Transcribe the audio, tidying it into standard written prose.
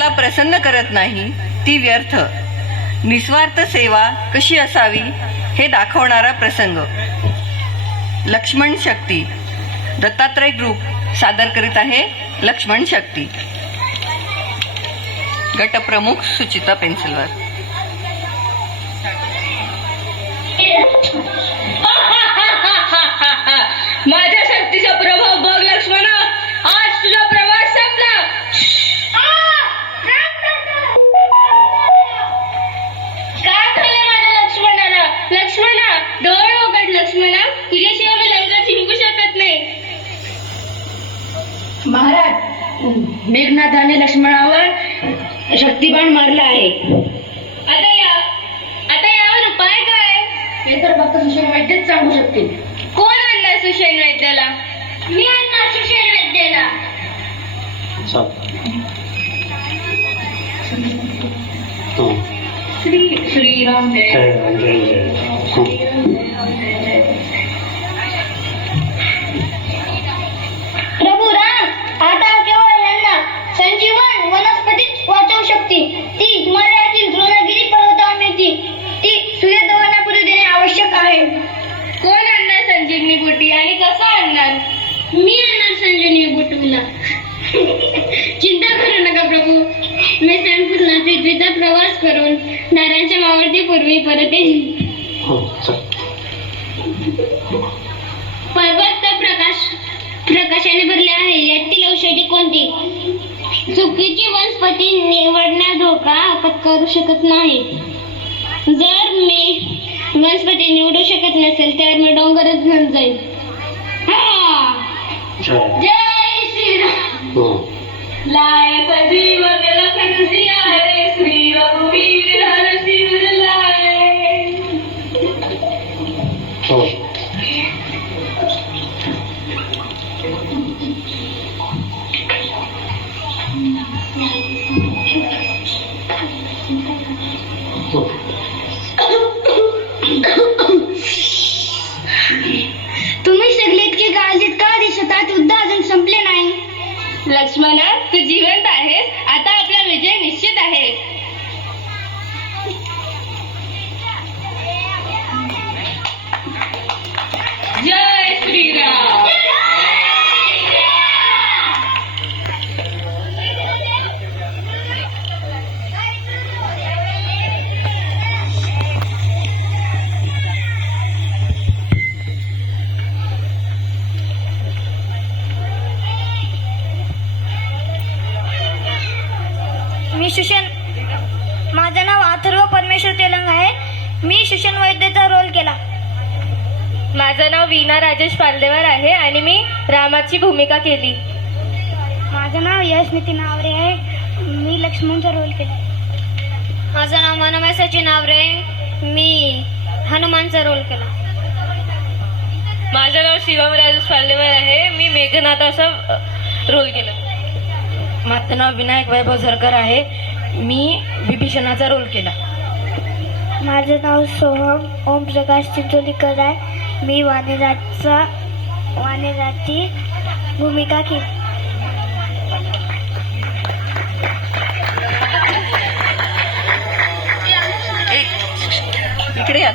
मनाला प्रसन्न करत नाही ती व्यर्थ. निस्वार्थ सेवा कशी असावी हे दाखवणारा प्रसंग. लक्ष्मण शक्ती. दत्तात्रय ग्रुप सादर करीत आहे लक्ष्मण शक्ती. गटप्रमुख सुचिता पेन्सिलवर. माझ्या शक्तीचा प्रभाव बघ लक्ष्मणा. आज तुझा प्रवास संपला. काय झालं माझ्या लक्ष्मणाला? लक्ष्मणा डोळे उघड. लक्ष्मणा तुझ्याशिवाय मी लंका जिंकू शकत नाही. महाराज, मेघनाथाने लक्ष्मणावर शक्तिबाण मारला आहे. आता यावर उपाय काय? हे तर फक्त सुषेण वैद्यच सांगू शकतील. कोण आणणार सुषेण वैद्याला? मी आणणार सुषेण वैद्याला. श्रीराम प्रभू राम आता केवळ यांना संजीवन वनस्पतीच वाचवू शकते. ती हिमालयातील द्रोणगिरी पर्वतावर मिळते. ती सूर्यदहनापूर्वी देणे आवश्यक आहे. कोण आणणार संजीवनी बुटी आणि कसं आणणार? मी आणणार संजीवनी बुटूला. चिंता करू नका प्रभू. मी संपूर्ण पृथ्वीचा प्रवास करून नारायणच्या मावळती पूर्वी परत येईन. पर्वत तर प्रकाशाने भरले आहे. यातील औषधी कोणती? चुकीची वनस्पती निवडण्यात धोका पत्करू शकत नाही. जर मी वनस्पती निवडू शकत नसेल तर मी डोंगरच घेऊन जाईल. जय श्रीराम. लाय सजीव लखन सिया रे श्री रघुवीर हर शिव लाय. तुम्ही सगळे इतके काळजीत का दिसतात? युद्ध अजून संपले नाही. लक्ष्मणा तू जिवंत आहेस. आता आपला विजय निश्चित आहे. जय श्रीराम. मी सुषेण. माझं नाव अथर्व परमेश्वर तेलंग आहे. मी सुषेण वैद्यचा रोल केला. माझं नाव वीणा राजेश पालदेवर आहे आणि मी रामाची भूमिका केली. माझं नाव यश नितीन आवरे आहे. मी लक्ष्मणचा रोल केला. माझं नाव मनमय सचिन आवरे. मी हनुमानचा रोल केला. माझं नाव शिवम राजेश पालदेवर आहे. मी मेघनाथाचा रोल केला. माझं नाव विनायक वैभव झरकर आहे. मी विभीषणाचा रोल केला. माझं नाव सोहम ओमप्रकाश चिंचोलीकर आहे. मी वाणिराची भूमिका केली. इकडे या.